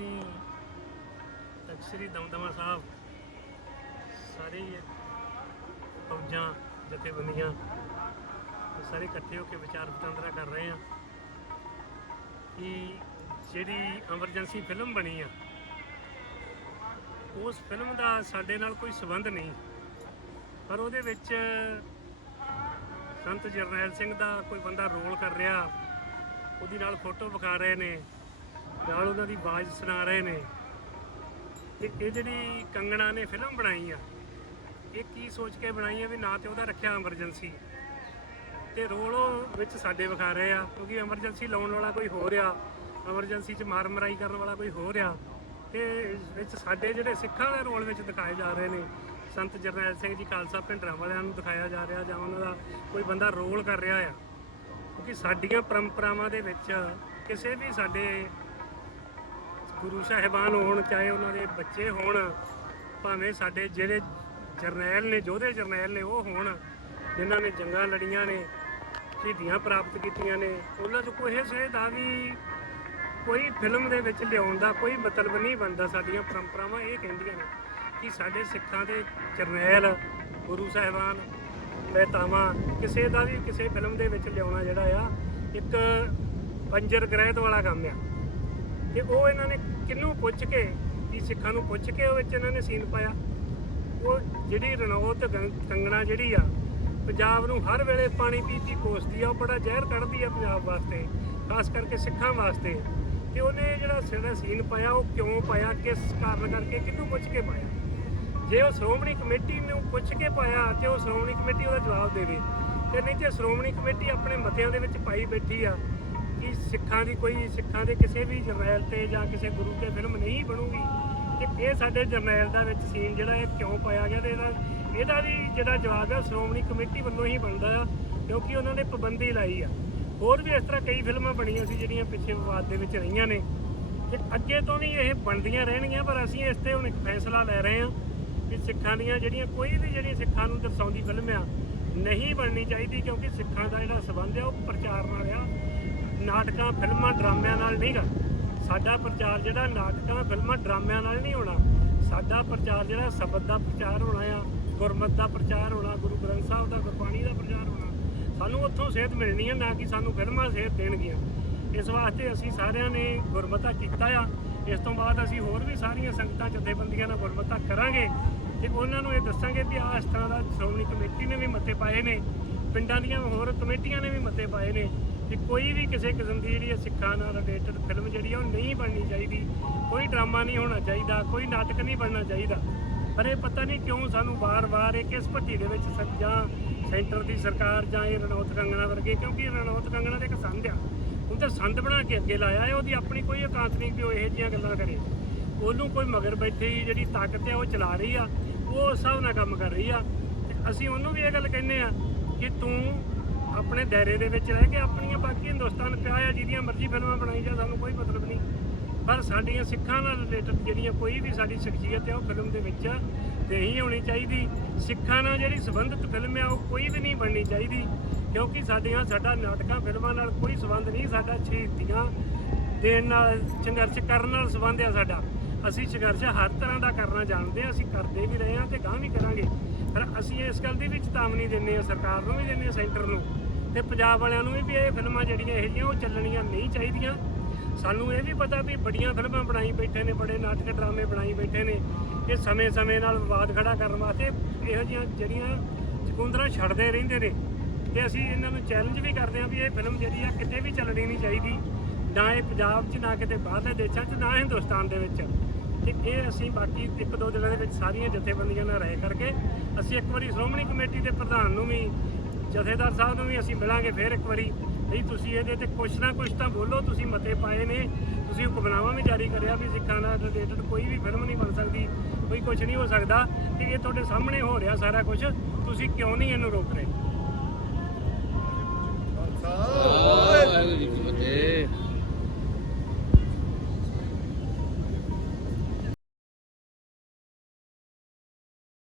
ਅਸੀਂ ਸ੍ਰੀ ਦਮਦਮਾ ਸਾਹਿਬ ਸਾਰੇ ਫੌਜਾਂ, ਜਥੇਬੰਦੀਆਂ ਸਾਰੇ ਇਕੱਠੇ ਹੋ ਕੇ ਵਿਚਾਰ ਵਟਾਂਦਰਾ ਕਰ ਰਹੇ ਆ ਕਿ ਜਿਹੜੀ ਐਮਰਜੈਂਸੀ ਫਿਲਮ ਬਣੀ ਆ, ਉਸ ਫਿਲਮ ਦਾ ਸਾਡੇ ਨਾਲ ਕੋਈ ਸਬੰਧ ਨਹੀਂ। ਪਰ ਉਹਦੇ ਵਿੱਚ ਸੰਤ ਜਰਨੈਲ ਸਿੰਘ ਦਾ ਕੋਈ ਬੰਦਾ ਰੋਲ ਕਰ ਰਿਹਾ, ਉਹਦੀ ਨਾਲ ਫੋਟੋ ਵਿਖਾ ਰਹੇ ਨੇ। ਨਾਲ ਉਹਨਾਂ ਦੀ ਆਵਾਜ਼ ਸੁਣਾ ਰਹੇ ਨੇ। ਤੇ ਇਹ ਜਿਹੜੀ ਕੰਗਣਾ ਨੇ ਫਿਲਮ ਬਣਾਈ ਆ, ਇਹ ਕੀ ਸੋਚ ਕੇ ਬਣਾਈ ਆ ਵੀ ਨਾ ਤੇ ਉਹਦਾ ਰੱਖਿਆ ਐਮਰਜੈਂਸੀ ਤੇ ਰੋਲ ਉਹ ਵਿੱਚ ਸਾਡੇ ਵਿਖਾ ਰਹੇ ਆ, ਕਿਉਂਕਿ ਐਮਰਜੈਂਸੀ ਲਾਉਣ ਵਾਲਾ ਕੋਈ ਹੋ ਰਿਹਾ ਐਮਰਜੈਂਸੀ 'ਚ ਮਾਰ ਮਰਾਈ ਕਰਨ ਵਾਲਾ ਕੋਈ ਹੋ ਰਿਹਾ। ਤੇ ਇਸ ਵਿੱਚ ਸਾਡੇ ਜਿਹੜੇ ਸਿੱਖਾਂ ਦੇ ਰੋਲ ਵਿੱਚ ਦਿਖਾਏ ਜਾ ਰਹੇ ਨੇ, ਸੰਤ ਜਰਨੈਲ ਸਿੰਘ ਜੀ, ਖਾਲਸਾ ਭਿੰਡਰਾਂ ਵਾਲਿਆਂ ਨੂੰ ਦਿਖਾਇਆ ਜਾ ਰਿਹਾ, ਜਾਂ ਉਹਨਾਂ ਦਾ ਕੋਈ ਬੰਦਾ ਰੋਲ ਕਰ ਰਿਹਾ ਆ। ਕਿਉਂਕਿ ਸਾਡੀਆਂ ਪਰੰਪਰਾਵਾਂ ਦੇ ਵਿੱਚ ਕਿਸੇ ਵੀ ਸਾਡੇ ਗੁਰੂ ਸਾਹਿਬਾਨ ਹੋਣ, ਚਾਹੇ ਉਹਨਾਂ ਦੇ ਬੱਚੇ ਹੋਣ, ਭਾਵੇਂ ਸਾਡੇ ਜਿਹੜੇ ਜਰਨੈਲ ਨੇ, ਯੋਧੇ ਜਰਨੈਲ ਨੇ, ਉਹ ਹੋਣ, ਜਿਨ੍ਹਾਂ ਨੇ ਜੰਗਾਂ ਲੜੀਆਂ ਨੇ, ਸ਼ਹੀਦੀਆਂ ਪ੍ਰਾਪਤ ਕੀਤੀਆਂ ਨੇ, ਉਹਨਾਂ 'ਚ ਕੋਈ ਕਿਸੇ ਦਾ ਵੀ ਕੋਈ ਫਿਲਮ ਦੇ ਵਿੱਚ ਲਿਆਉਣ ਦਾ ਕੋਈ ਮਤਲਬ ਨਹੀਂ ਬਣਦਾ। ਸਾਡੀਆਂ ਪਰੰਪਰਾਵਾਂ ਇਹ ਕਹਿੰਦੀਆਂ ਨੇ ਕਿ ਸਾਡੇ ਸਿੱਖਾਂ ਦੇ ਜਰਨੈਲ, ਗੁਰੂ ਸਾਹਿਬਾਨ, ਮਹਿਤਾਵਾਂ, ਕਿਸੇ ਦਾ ਵੀ ਕਿਸੇ ਫਿਲਮ ਦੇ ਵਿੱਚ ਲਿਆਉਣਾ ਜਿਹੜਾ ਆ, ਇੱਕ ਪੰਜਰ ਗ੍ਰਹਿਤ ਵਾਲਾ ਕੰਮ ਆ। ਤੇ ਉਹ ਇਹਨਾਂ ਨੇ ਕਿਹਨੂੰ ਪੁੱਛ ਕੇ, ਵੀ ਸਿੱਖਾਂ ਨੂੰ ਪੁੱਛ ਕੇ ਉਹ ਵਿੱਚ ਇਹਨਾਂ ਨੇ ਸੀਨ ਪਾਇਆ। ਉਹ ਜਿਹੜੀ ਰਣੌਤ ਕੰਗਣਾ ਜਿਹੜੀ ਆ, ਪੰਜਾਬ ਨੂੰ ਹਰ ਵੇਲੇ ਪਾਣੀ ਪੀ ਪੀ ਕੋਸਦੀ ਆ, ਉਹ ਬੜਾ ਜ਼ਹਿਰ ਕੱਢਦੀ ਆ ਪੰਜਾਬ ਵਾਸਤੇ, ਖਾਸ ਕਰਕੇ ਸਿੱਖਾਂ ਵਾਸਤੇ। ਤੇ ਉਹਨੇ ਜਿਹੜਾ ਜਿਹੜਾ ਸੀਨ ਪਾਇਆ, ਉਹ ਕਿਉਂ ਪਾਇਆ, ਕਿਸ ਕਾਰਨ ਕਰਕੇ, ਕਿਹਨੂੰ ਪੁੱਛ ਕੇ ਪਾਇਆ? ਜੇ ਉਹ ਸ਼੍ਰੋਮਣੀ ਕਮੇਟੀ ਨੂੰ ਪੁੱਛ ਕੇ ਪਾਇਆ, ਤੇ ਉਹ ਸ਼੍ਰੋਮਣੀ ਕਮੇਟੀ ਉਹਦਾ ਜਵਾਬ ਦੇਵੇ। ਤੇ ਨਹੀਂ ਤੇ ਸ਼੍ਰੋਮਣੀ ਕਮੇਟੀ ਆਪਣੇ ਮਤਿਆਂ ਦੇ ਵਿੱਚ ਪਾਈ ਬੈਠੀ ਆ। ਕਿ ਸਿੱਖਾਂ ਦੀ ਕੋਈ ਸਿੱਖਾਂ ਦੇ ਕਿਸੇ ਵੀ ਜਰਨੈਲ ਤੇ ਜਾਂ ਕਿਸੇ ਗੁਰੂ ਤੇ ਫਿਲਮ ਨਹੀਂ ਬਣੂਗੀ। ਕਿ ਇਹ ਸਾਡੇ ਜਰਨੈਲ ਦਾ ਵਿੱਚ ਸੀਨ ਜਿਹੜਾ ਇਹ ਕਿਉਂ ਪਾਇਆ ਗਿਆ ਤੇ ਇਹਦਾ ਇਹਦਾ ਵੀ ਜਿਹੜਾ ਜਵਾਬ ਹੈ ਸ਼੍ਰੋਮਣੀ ਕਮੇਟੀ ਵੱਲੋਂ ਹੀ ਬਣਦਾ ਆ, ਕਿਉਂਕਿ ਉਹਨਾਂ ਨੇ ਪਾਬੰਦੀ ਲਾਈ ਆ। ਹੋਰ ਵੀ ਇਸ ਤਰ੍ਹਾਂ ਕਈ ਫਿਲਮਾਂ ਬਣੀਆਂ ਸੀ ਜਿਹੜੀਆਂ ਪਿੱਛੇ ਵਿਵਾਦ ਦੇ ਵਿੱਚ ਰਹੀਆਂ ਨੇ। ਤੇ ਅੱਗੇ ਤੋਂ ਵੀ ਇਹ ਬਣਦੀਆਂ ਰਹਿਣਗੀਆਂ, ਪਰ ਅਸੀਂ ਇਸ ਤੇ ਹੁਣ ਇੱਕ ਫੈਸਲਾ ਲੈ ਰਹੇ ਹਾਂ ਕਿ ਸਿੱਖਾਂ ਦੀਆਂ ਜਿਹੜੀਆਂ ਕੋਈ ਵੀ ਜਿਹੜੀ ਸਿੱਖਾਂ ਨੂੰ ਦਰਸਾਉਂਦੀ ਫਿਲਮ ਆ, ਨਹੀਂ ਬਣਨੀ ਚਾਹੀਦੀ, ਕਿਉਂਕਿ ਸਿੱਖਾਂ ਦਾ ਜਿਹੜਾ ਸਬੰਧ ਆ, ਉਹ ਪ੍ਰਚਾਰ ਨਾਲ ਆ। ਨਾਟਕਾਂ, ਫਿਲਮਾਂ, ਡਰਾਮਿਆਂ ਨਾਲ ਨਹੀਂਗਾ ਸਾਡਾ ਪ੍ਰਚਾਰ ਜਿਹੜਾ ਨਾਟਕਾਂ, ਫਿਲਮਾਂ, ਡਰਾਮਿਆਂ ਨਾਲ ਨਹੀਂ ਹੋਣਾ। ਸਾਡਾ ਪ੍ਰਚਾਰ ਜਿਹੜਾ ਸ਼ਬਦ ਦਾ ਪ੍ਰਚਾਰ ਹੋਣਾ ਆ, ਗੁਰਮਤ ਦਾ ਪ੍ਰਚਾਰ ਹੋਣਾ, ਗੁਰੂ ਗ੍ਰੰਥ ਸਾਹਿਬ ਦਾ, ਗੁਰਬਾਣੀ ਦਾ ਪ੍ਰਚਾਰ ਹੋਣਾ, ਸਾਨੂੰ ਉੱਥੋਂ ਸਿਹਤ ਮਿਲਣੀ ਹੈ ਨਾ ਕਿ ਸਾਨੂੰ ਫਿਲਮਾਂ ਸਿਹਤ ਦੇਣਗੀਆਂ। ਇਸ ਵਾਸਤੇ ਅਸੀਂ ਸਾਰਿਆਂ ਨੇ ਗੁਰਮਤਾ ਕੀਤਾ ਆ। ਇਸ ਤੋਂ ਬਾਅਦ ਅਸੀਂ ਹੋਰ ਵੀ ਸਾਰੀਆਂ ਸੰਗਤਾਂ, ਜਥੇਬੰਦੀਆਂ ਨਾਲ ਗੁਰਮਤਾ ਕਰਾਂਗੇ ਤੇ ਉਹਨਾਂ ਨੂੰ ਇਹ ਦੱਸਾਂਗੇ ਵੀ ਆਹ ਇਸ ਤਰ੍ਹਾਂ ਦਾ ਸ਼੍ਰੋਮਣੀ ਕਮੇਟੀ ਨੇ ਵੀ ਮਤੇ ਪਾਏ ਨੇ, ਪਿੰਡਾਂ ਦੀਆਂ ਹੋਰ ਕਮੇਟੀਆਂ ਨੇ ਵੀ ਮਤੇ ਪਾਏ ਨੇ। ਕਿ ਕੋਈ ਵੀ ਕਿਸੇ ਕਿਸਮ ਦੀ ਜਿਹੜੀ ਹੈ ਸਿੱਖਾਂ ਨਾਲ ਰਿਲੇਟਡ ਫਿਲਮ ਜਿਹੜੀ ਆ, ਉਹ ਨਹੀਂ ਬਣਨੀ ਚਾਹੀਦੀ। ਕੋਈ ਡਰਾਮਾ ਨਹੀਂ ਹੋਣਾ ਚਾਹੀਦਾ, ਕੋਈ ਨਾਟਕ ਨਹੀਂ ਬਣਨਾ ਚਾਹੀਦਾ। ਪਰ ਇਹ ਪਤਾ ਨਹੀਂ ਕਿਉਂ ਸਾਨੂੰ ਵਾਰ-ਵਾਰ ਇਹ ਕਿਸ ਭੱਟੀ ਦੇ ਵਿੱਚ ਜਾਂ ਸੈਂਟਰ ਦੀ ਸਰਕਾਰ ਜਾਂ ਇਹ ਰਣੌਤ ਕੰਗਣਾ ਵਰਗੇ, ਕਿਉਂਕਿ ਰਣੌਤ ਕੰਗਣਾ ਦੇ ਇੱਕ ਸੰਦ ਆ। ਉਹ ਤਾਂ ਸੰਦ ਬਣਾ ਕੇ ਅੱਗੇ ਲਾਇਆ ਹੈ, ਉਹਦੀ ਆਪਣੀ ਕੋਈ ਔਕਾਤ ਨਹੀਂ ਕਿ ਉਹ ਇਹੋ ਜਿਹੀਆਂ ਗੱਲਾਂ ਕਰੇ। ਉਹਨੂੰ ਕੋਈ ਮਗਰ ਬੈਠੀ ਜਿਹੜੀ ਤਾਕਤ ਹੈ ਉਹ ਚਲਾ ਰਹੀ ਆ, ਉਹ ਉਸ ਹਿਸਾਬ ਨਾਲ ਕੰਮ ਕਰ ਰਹੀ ਆ। ਤੇ ਅਸੀਂ ਉਹਨੂੰ ਵੀ ਇਹ ਗੱਲ ਕਹਿੰਦੇ ਆ ਕਿ ਤੂੰ ਆਪਣੇ ਦਾਇਰੇ ਦੇ ਵਿੱਚ ਰਹਿ ਕੇ ਆਪਣੀਆਂ ਬਾਕੀ ਹਿੰਦੁਸਤਾਨ ਪਿਆ ਆ ਜਿਹਦੀਆਂ ਮਰਜ਼ੀ ਫਿਲਮਾਂ ਬਣਾਈ ਜਾ ਸਾਨੂੰ ਕੋਈ ਮਤਲਬ ਨਹੀਂ। ਪਰ ਸਾਡੀਆਂ ਸਿੱਖਾਂ ਨਾਲ ਰਿਲੇਟਡ ਜਿਹੜੀਆਂ ਕੋਈ ਵੀ ਸਾਡੀ ਸ਼ਖਸੀਅਤ ਹੈ ਉਹ ਫਿਲਮ ਦੇ ਵਿੱਚ ਨਹੀਂ ਹੋਣੀ ਚਾਹੀਦੀ। ਸਿੱਖਾਂ ਨਾਲ ਜਿਹੜੀ ਸੰਬੰਧਿਤ ਫਿਲਮ ਹੈ ਉਹ ਕੋਈ ਵੀ ਨਹੀਂ ਬਣਨੀ ਚਾਹੀਦੀ, ਕਿਉਂਕਿ ਸਾਡੀਆਂ, ਸਾਡਾ ਨਾਟਕਾਂ ਫਿਲਮਾਂ ਨਾਲ ਕੋਈ ਸੰਬੰਧ ਨਹੀਂ, ਸਾਡਾ ਸ਼ਹੀਦੀਆਂ ਦੇਣ ਨਾਲ, ਸੰਘਰਸ਼ ਕਰਨ ਨਾਲ ਸੰਬੰਧ ਹੈ ਸਾਡਾ। ਅਸੀਂ ਸੰਘਰਸ਼ ਹਰ ਤਰ੍ਹਾਂ ਦਾ ਕਰਨਾ ਜਾਣਦੇ ਹਾਂ ਅਸੀਂ ਕਰਦੇ ਵੀ ਰਹੇ ਹਾਂ ਤੇ ਗਾਂ ਵੀ ਕਰਾਂਗੇ। ਪਰ ਅਸੀਂ ਇਸ ਗੱਲ ਦੀ ਵੀ ਚੇਤਾਵਨੀ ਦਿੰਦੇ ਹਾਂ, ਸਰਕਾਰ ਨੂੰ ਵੀ ਦਿੰਦੇ ਹਾਂ, ਸੈਂਟਰ ਨੂੰ। ਤੇ ਪੰਜਾਬ ਵਾਲਿਆਂ ਨੂੰ ਵੀ ਇਹ ਫਿਲਮਾਂ ਜਿਹੜੀਆਂ ਇਹੋ ਜਿਹੀਆਂ ਉਹ ਚੱਲਣੀਆਂ ਨਹੀਂ ਚਾਹੀਦੀਆਂ। ਸਾਨੂੰ ਇਹ ਵੀ ਪਤਾ ਵੀ ਬੜੀਆਂ ਫਿਲਮਾਂ ਬਣਾਈ ਬੈਠੇ ਨੇ, ਬੜੇ ਨਾਟਕ ਡਰਾਮੇ ਬਣਾਈ ਬੈਠੇ ਨੇ। ਇਹ ਸਮੇਂ-ਸਮੇਂ ਨਾਲ ਵਿਵਾਦ ਖੜਾ ਕਰਨ ਵਾਸਤੇ ਇਹੋ ਜਿਹੀਆਂ ਜਿਹੜੀਆਂ ਚਕੁੰਦਰਾ ਛੱਡਦੇ ਰਹਿੰਦੇ ਨੇ। ਤੇ ਅਸੀਂ ਇਹਨਾਂ ਨੂੰ ਚੈਲੰਜ ਵੀ ਕਰਦੇ ਹਾਂ ਵੀ ਇਹ ਫਿਲਮ ਜਿਹੜੀ ਆ ਕਿਤੇ ਵੀ ਚੱਲਣੀ ਨਹੀਂ ਚਾਹੀਦੀ। ਨਾ ਇਹ ਪੰਜਾਬ 'ਚ, ਨਾ ਕਿਤੇ ਬਾਹਰਲੇ ਦੇਸ਼ਾਂ 'ਚ, ਨਾ ਹਿੰਦੁਸਤਾਨ ਦੇ ਵਿੱਚ। ਤੇ ਇਹ ਅਸੀਂ ਬਾਕੀ ਇੱਕ ਦੋ ਦਿਨਾਂ ਦੇ ਵਿੱਚ ਸਾਰੀਆਂ ਜਥੇਬੰਦੀਆਂ ਨਾਲ ਰਾਏ ਕਰਕੇ ਅਸੀਂ ਇੱਕ ਵਾਰੀ ਸ਼੍ਰੋਮਣੀ ਕਮੇਟੀ ਦੇ ਪ੍ਰਧਾਨ ਨੂੰ ਵੀ, ਜਥੇਦਾਰ ਸਾਹਿਬ ਨੂੰ ਵੀ ਅਸੀਂ ਮਿਲਾਂਗੇ ਫਿਰ ਇੱਕ ਵਾਰੀ। ਵੀ ਤੁਸੀਂ ਇਹਦੇ ਤੇ ਕੁਛ ਨਾ ਕੁਛ ਤਾਂ ਬੋਲੋ, ਤੁਸੀਂ ਮਤੇ ਪਾਏ ਨੇ, ਤੁਸੀਂ ਹੁਕਮਨਾਮਾ ਵੀ ਜਾਰੀ ਕਰਿਆ ਵੀ ਸਿੱਖਾਂ ਨਾਲ ਰਿਲੇਟਡ ਕੋਈ ਵੀ ਫਿਲਮ ਨਹੀਂ ਬਣ ਸਕਦੀ, ਕੋਈ ਕੁਝ ਨਹੀਂ ਹੋ ਸਕਦਾ ਤੇ ਇਹ ਤੁਹਾਡੇ ਸਾਹਮਣੇ ਹੋ ਰਿਹਾ ਸਾਰਾ ਕੁਝ ਤੁਸੀਂ ਕਿਉਂ ਨਹੀਂ ਇਹਨੂੰ ਰੋਕ ਰਹੇ?